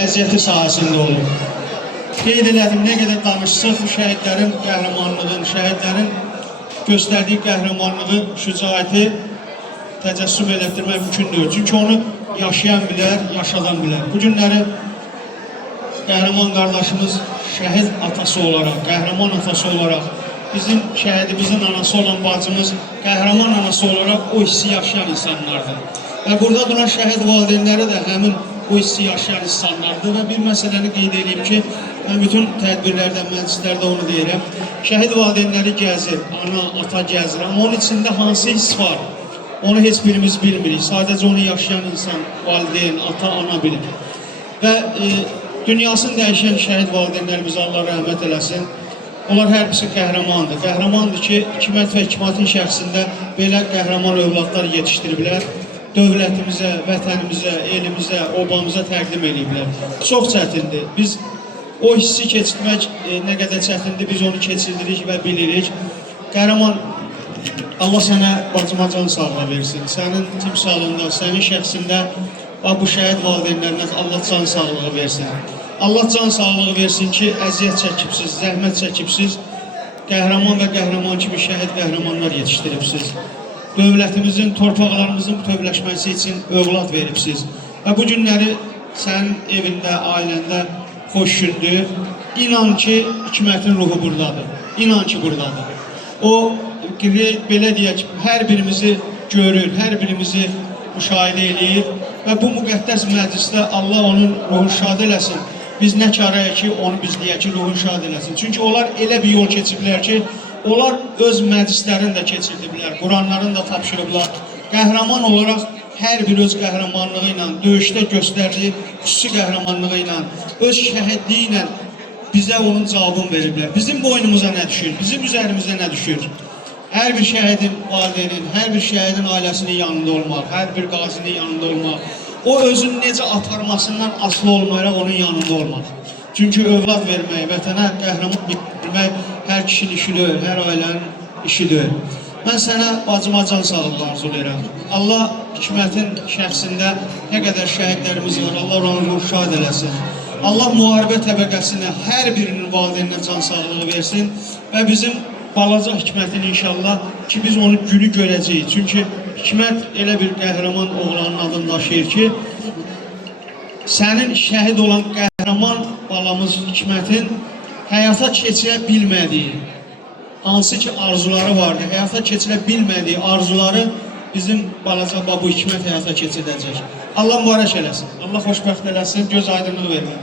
əziyyəti sahəsində olur. Qeyd elədim, nə qədər danışsaq bu şəhidlərin qəhrəmanlığın, şəhidlərin göstərdiyi qəhrəmanlığı, şücaəti təcəssüm elətdirmək mümkün deyil. Çünki onu yaşayan bilər, yaşadan bilər. Bu günləri qəhrəman qardaşımız şəhid atası olaraq, qəhrəman atası olaraq, bizim şəhidimizin anası olan bacımız qəhrəman anası olaraq o hissi yaşayan insanlardır. Və burada duran şəhid valideynləri də həmin o hissi yaşayan insanlardır və bir məsələni qeyd edeyim ki, mən bütün tədbirlərdə, məclislərdə onu deyirəm. Şəhid valideynləri gəzir, ana, ata gəzir, amma onun içində hansı hiss var? Onu heç birimiz bilmirik. Sadəcə onu yaşayan insan, valideyn, ata, ana bilir. Və dünyasını dəyişən şəhid valideynlərimiz Allah rəhmət eləsin. Onlar hər birisi qəhrəmandır. Qəhrəmandır ki, hikmət və hikmətin şəxsində belə qəhrəman övladlar yetişdiriblər. Dövlətimizə, vətənimizə, elimizə, obamıza təqdim ediblər. Çox çətindir. Biz o hissi keçirmək nə qədər çətindir, biz onu keçirdirik və bilirik. Qəhrəman, Allah sənə bacıma can sağlığı versin. Sənin timsalında, sənin şəxsində bu şəhid valideynlərinə Allah can sağlığı versin. Allah can sağlığı versin ki, əziyyət çəkibsiz, zəhmət çəkibsiz, qəhrəman və qəhrəman kimi şəhid qəhrəmanlar yetişdiribsiz. Dövlətimizin, torpaqlarımızın bütövləşməsi üçün övlad veribsiz. Və bu günləri sənin evində, ailəndə xoş gündür. İnan ki, hikmətin ruhu buradadır. İnan ki, buradadır. O, belə deyək, hər birimizi görür, hər birimizi müşahidə edir və bu müqəddəs məclisdə Allah onun ruhunu şad eləsin. Biz nə karayıq ki, onu biz deyək ki, ruhunu şad eləsin. Çünki onlar elə bir yol keçiblər ki, onlar öz məclislərini də keçirdiblər, Quranlarını da tapşırıblar. Qəhrəman olaraq hər bir öz qəhrəmanlığı ilə, döyüşdə göstərdiyi xüsusi qəhrəmanlığı ilə, öz şəhidliyi ilə bizə onun cavabını veriblər. Bizim boynumuza nə düşür, bizim üzərimizə nə düşür? Hər bir şəhidin valideynin, hər bir şəhidin ailəsinin yanında olmaq, hər bir qazinin yanında olmaq, o özünü necə aparmasından asılı olmayaraq onun yanında olmaq. Çünki övlad vermək, vətənə qəhrəman vermək hər kişinin işi deyil, hər ailənin işi deyil. Mən sənə bacıma can sağlığı arzu edirəm. Allah hikmətin şəxsində nə qədər şəhidlərimiz var, Allah onu ruh şad eləsin. Allah müharibə təbəqəsinə hər birinin valideyninə can sağlığı versin və bizim balaca hikmətin inşallah ki, biz onu günü görəcəyik. Çünki hikmət elə bir qəhrəman oğlanın adını daşıyır ki, sənin şəhid olan qəhrəman balamız hikmətin həyata keçirə bilmədiyi, hansı ki arzuları vardı, həyata keçirə bilmədiyi arzuları bizim balaca babu hikmət həyata keçirdəcək. Allah mübarək eləsin, Allah xoşbəxt eləsin, göz aydınlığı versin.